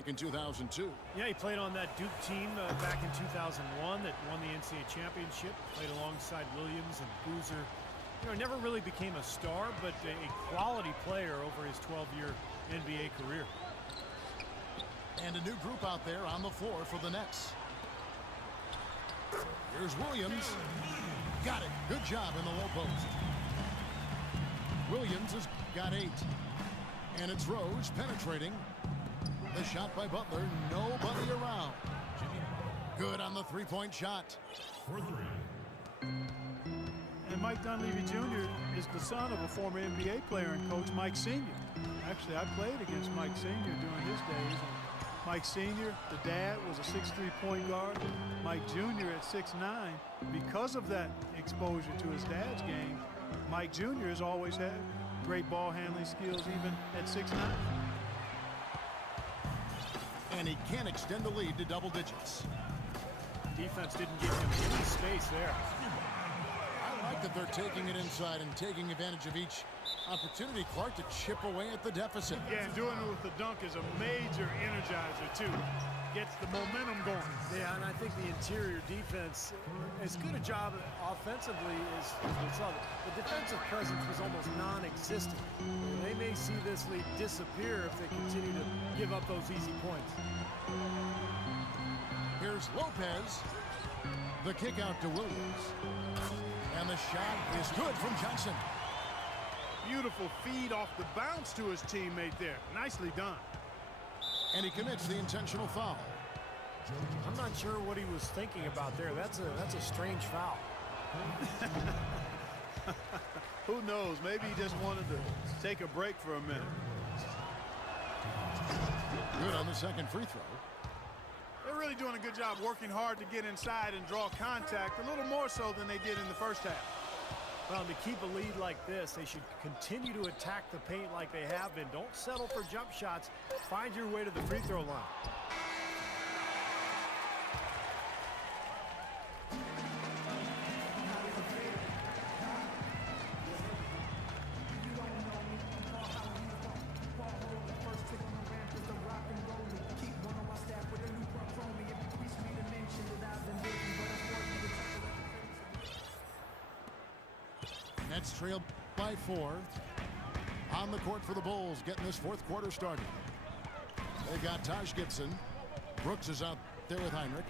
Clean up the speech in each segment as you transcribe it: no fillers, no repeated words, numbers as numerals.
back in 2002. Yeah, he played on that Duke team back in 2001 that won the NCAA championship. Played alongside Williams and Boozer. You know, never really became a star, but a quality player over his 12-year NBA career. And a new group out there on the floor for the Nets. Here's Williams. Got it. Good job in the low post. Williams has got 8. And it's Rose penetrating. The shot by Butler. Nobody around. Good on the three-point shot. And Mike Dunleavy Jr. is the son of a former NBA player and coach, Mike Sr. Actually, I played against Mike Sr. during his days. And Mike Sr., the dad, was a 6'3" point guard. Mike Jr. at 6'9". Because of that exposure to his dad's game, Mike Jr. has always had great ball handling skills even at 6'9". And he can extend the lead to double digits. Defense didn't give him any space there. I like that they're taking it inside and taking advantage of each opportunity, Clark, to chip away at the deficit. Yeah, and doing it with the dunk is a major energizer, too. Gets the momentum going. Yeah, and I think the interior defense, as good a job offensively as we saw, the defensive presence was almost non-existent. They may see this lead disappear if they continue to give up those easy points. Here's Lopez. The kick out to Williams. And the shot is good from Johnson. Beautiful feed off the bounce to his teammate there. Nicely done. And he commits the intentional foul. I'm not sure what he was thinking about there. That's a strange foul. Who knows? Maybe he just wanted to take a break for a minute. Good on the second free throw. They're really doing a good job working hard to get inside and draw contact, a little more so than they did in the first half. Well, to keep a lead like this, they should continue to attack the paint like they have been. Don't settle for jump shots. Find your way to the free throw line. Nets trailed by 4. On the court for the Bulls, getting this fourth quarter started. They've got Taj Gibson. Brooks is out there with Heinrich.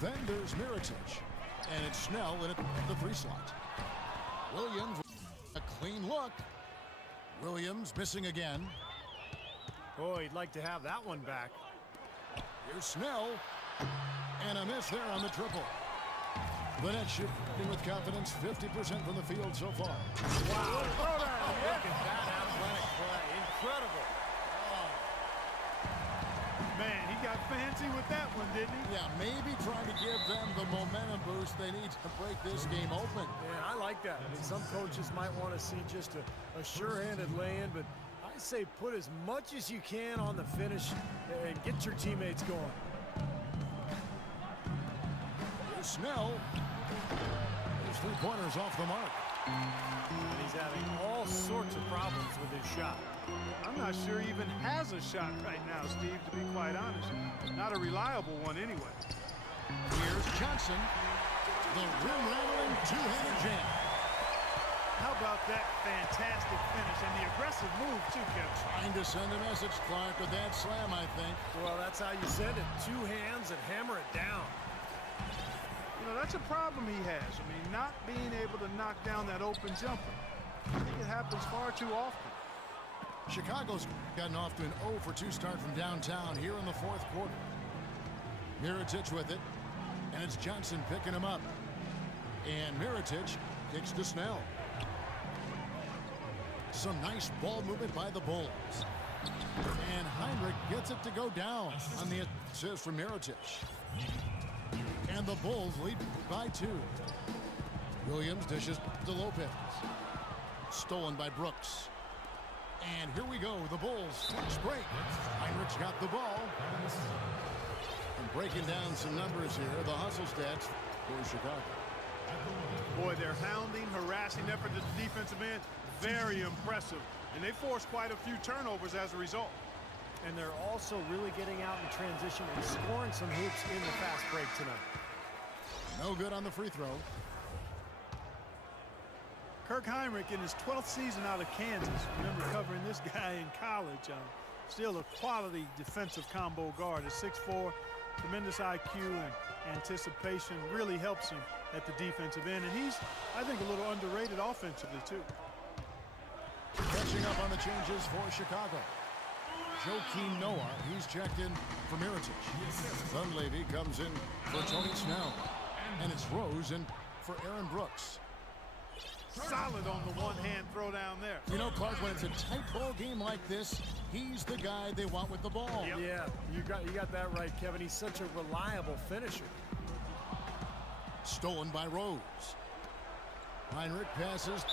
Then there's Mirotic. And it's Snell in at the 3 slot. Williams, a clean look. Williams missing again. Boy, he'd like to have that one back. Here's Snell. And a miss there on the triple. The Nets shooting with confidence, 50% from the field so far. Wow. Look at that athletic play. Incredible. Man, he got fancy with that one, didn't he? Yeah, maybe trying to give them the momentum boost they need to break this game open. Yeah, I like that. I mean, some coaches might want to see just a sure-handed lay-in, but I say put as much as you can on the finish and get your teammates going. Here's Snell. His 3-pointers off the mark. And he's having all sorts of problems with his shot. I'm not sure he even has a shot right now, Steve, to be quite honest. Not a reliable one anyway. Here's Johnson. The rim-rattling two-handed jam. How about that fantastic finish and the aggressive move, too, Kevin? Trying to send a message, Clark, with that slam, I think. Well, that's how you send it. 2 hands and hammer it down. You know, that's a problem he has. I mean, not being able to knock down that open jumper. I think it happens far too often. Chicago's gotten off to an 0-for-2 start from downtown here in the fourth quarter. Mirotic with it, and it's Johnson picking him up. And Mirotic kicks to Snell. Some nice ball movement by the Bulls. And Heinrich gets it to go down on the assist from Mirotic. And the Bulls lead by 2. Williams dishes to Lopez. Stolen by Brooks. And here we go, the Bulls flash break. Heinrich's got the ball. And breaking down some numbers here, the hustle stats for Chicago. Boy, their hounding, harassing effort at the defensive end, very impressive. And they forced quite a few turnovers as a result. And they're also really getting out in transition and scoring some hoops in the fast break tonight. No good on the free throw. Kirk Heinrich in his 12th season out of Kansas. Remember covering this guy in college. Still a quality defensive combo guard. At 6'4", tremendous IQ and anticipation really helps him at the defensive end. And he's, I think, a little underrated offensively, too. Catching up on the changes for Chicago. Joakim Noah, he's checked in for Mirotic. Dunleavy comes in for Tony Snell. And it's Rose in for Aaron Brooks. Solid on the one-hand throw down there. You know, Clark, when it's a tight ball game like this, he's the guy they want with the ball. Yep. Yeah, you got that right, Kevin. He's such a reliable finisher. Stolen by Rose. Heinrich passes.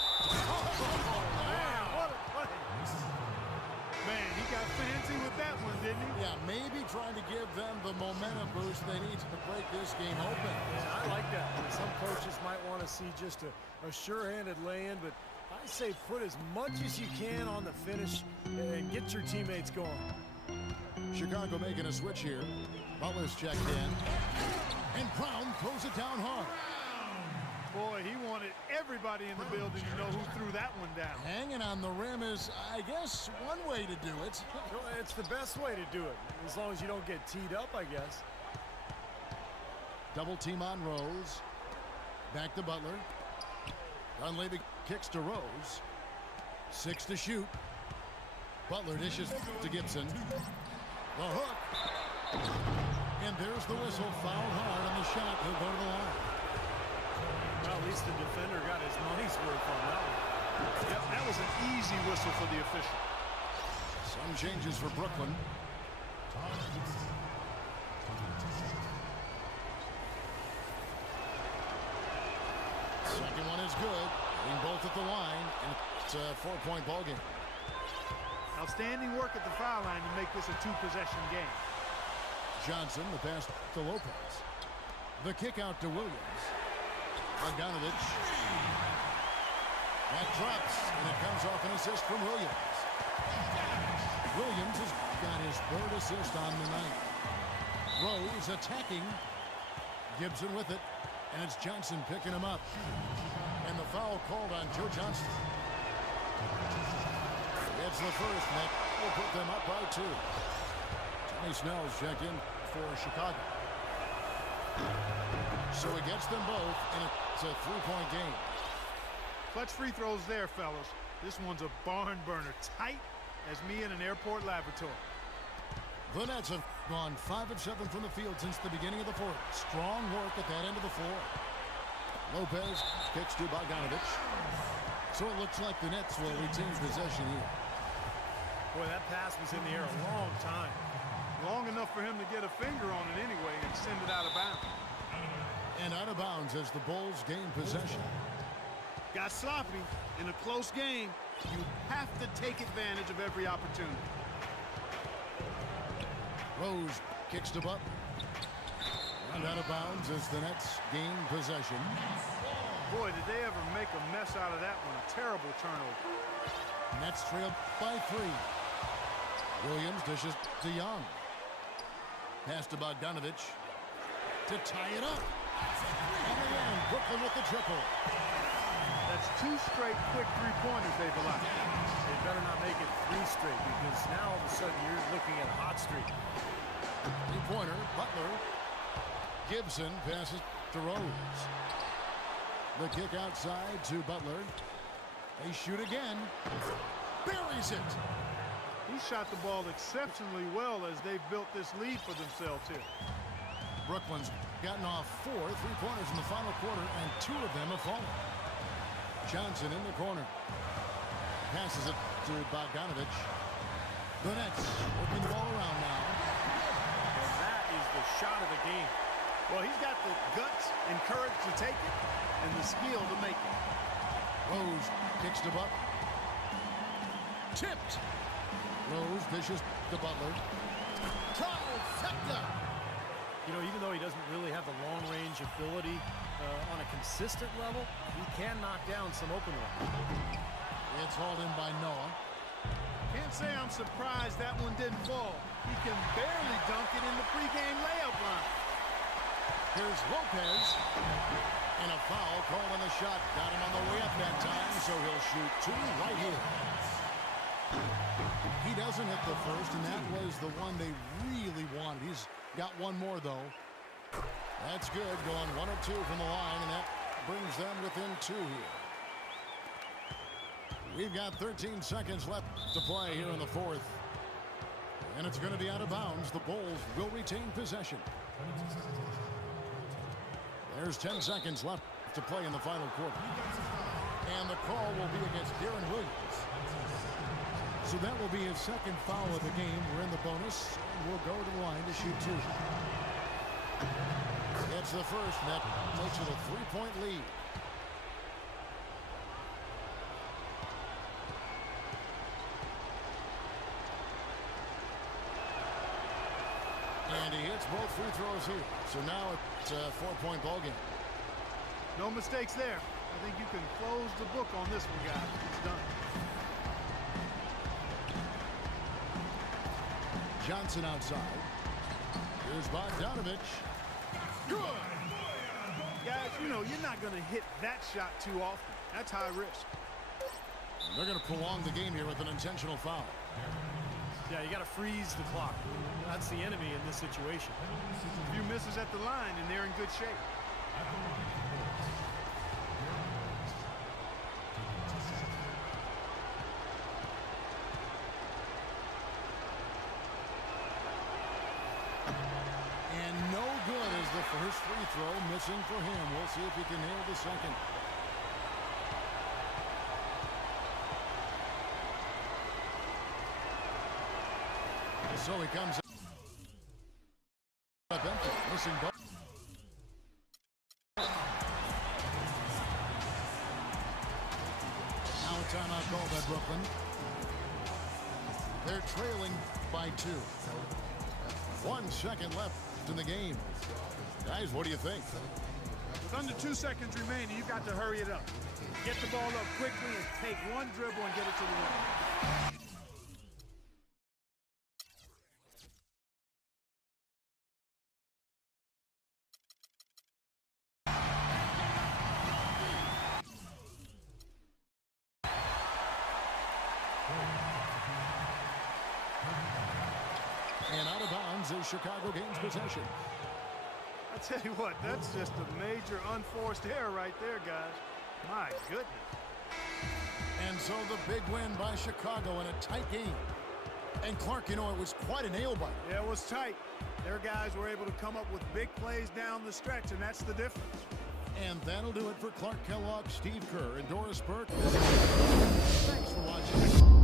Man, he got fancy with that one, didn't he? Yeah, maybe trying to give them the momentum boost they need to break this game open. Yeah, I like that. Some coaches might want to see just a sure-handed lay-in, but I say put as much as you can on the finish and get your teammates going. Chicago making a switch here. Butler's checked in. And Brown throws it down hard. Boy, he wanted everybody in the building to know who threw that one down. Hanging on the rim is, I guess, one way to do it. It's the best way to do it, as long as you don't get teed up, I guess. Double team on Rose. Back to Butler. Dunleavy kicks to Rose. 6 to shoot. Butler dishes to Gibson. The hook. And there's the whistle. Foul hard on the shot. He'll go to the line. Well, at least the defender got his money's worth on that one. Yep, that was an easy whistle for the official. Some changes for Brooklyn. Second one is good. Hitting both at the line, and it's a 4-point ball game. Outstanding work at the foul line to make this a 2-possession game. Johnson, the pass to Lopez. The kick out to Williams. Bogdanovich. That drops, and it comes off an assist from Williams. Williams has got his 3rd assist on the night. Rose attacking. Gibson with it, and it's Johnson picking him up. And the foul called on Joe Johnson. It's the first, and that will put them up by 2. Tony Snell's checked in for Chicago. So he gets them both, and it's a 3-point game. Clutch free throws there, fellas. This one's a barn burner, tight as me in an airport laboratory. The Nets have gone 5 of 7 from the field since the beginning of the 4th. Strong work at that end of the floor. Lopez kicks to Bogdanovich. So it looks like the Nets will retain possession here. Boy, that pass was in the air a long time. Long enough for him to get a finger on it anyway and send it out of bounds. And out of bounds as the Bulls gain possession. Got sloppy. In a close game, you have to take advantage of every opportunity. Rose kicks to Butler. And out of bounds as the Nets gain possession. Boy, did they ever make a mess out of that one. A terrible turnover. Nets trail by 3. Williams dishes to Young. Pass to Bogdanovich to tie it up. And again, Brooklyn with the triple. That's 2 straight quick three-pointers they've allowed. They better not make it 3 straight, because now all of a sudden you're looking at a hot streak. 3-pointer, Butler. Gibson passes to Rose. The kick outside to Butler. They shoot again. Buries it. He shot the ball exceptionally well as they've built this lead for themselves here. Brooklyn's gotten off 4 3-pointers in the final quarter, and 2 of them have fallen. Johnson in the corner. Passes it to Bogdanovich. The Nets working the ball around now. And that is the shot of the game. Well, he's got the guts and courage to take it and the skill to make it. Rose kicks to Butler. Tipped. Rose dishes to Butler. Trifecta. You know, even though he doesn't really have the long-range ability on a consistent level, he can knock down some open ones. It's hauled in by Noah. Can't say I'm surprised that one didn't fall. He can barely dunk it in the pregame layup line. Here's Lopez. And a foul called on the shot. Got him on the way up that time, so he'll shoot two right here. He doesn't hit the first, and that was the one they really wanted. He's got one more, though. That's good, going 1 of 2 from the line, and that brings them within 2 here. We've got 13 seconds left to play here in the fourth. And it's going to be out of bounds. The Bulls will retain possession. There's 10 seconds left to play in the final quarter. And the call will be against Darren Williams. So that will be his second foul of the game. We're in the bonus, and we'll go to the line to shoot 2. It's the first, and that takes it a 3-point lead. And he hits both free throws here. So now it's a 4-point ball game. No mistakes there. I think you can close the book on this one, guys. It's done. Johnson outside. Here's Bogdanovich. Good. Guys, you know, you're not going to hit that shot too often. That's high risk. And they're going to prolong the game here with an intentional foul. Yeah, you got to freeze the clock. That's the enemy in this situation. A few misses at the line, and they're in good shape. And no good as the first free throw missing for him. We'll see if he can nail the second. So he comes up empty, missing both. Now a timeout called by Brooklyn. They're trailing by 2. 1 second left in the game. Guys, what do you think? With under 2 seconds remaining, you've got to hurry it up. Get the ball up quickly and take one dribble and get it to the rim. And out of bounds is Chicago gains possession. I tell you what, that's just a major unforced error right there, guys. My goodness. And so the big win by Chicago in a tight game. And Clark, you know, it was quite a nail-biter. Yeah, it was tight. Their guys were able to come up with big plays down the stretch, and that's the difference. And that'll do it for Clark Kellogg, Steve Kerr, and Doris Burke. Thanks for watching.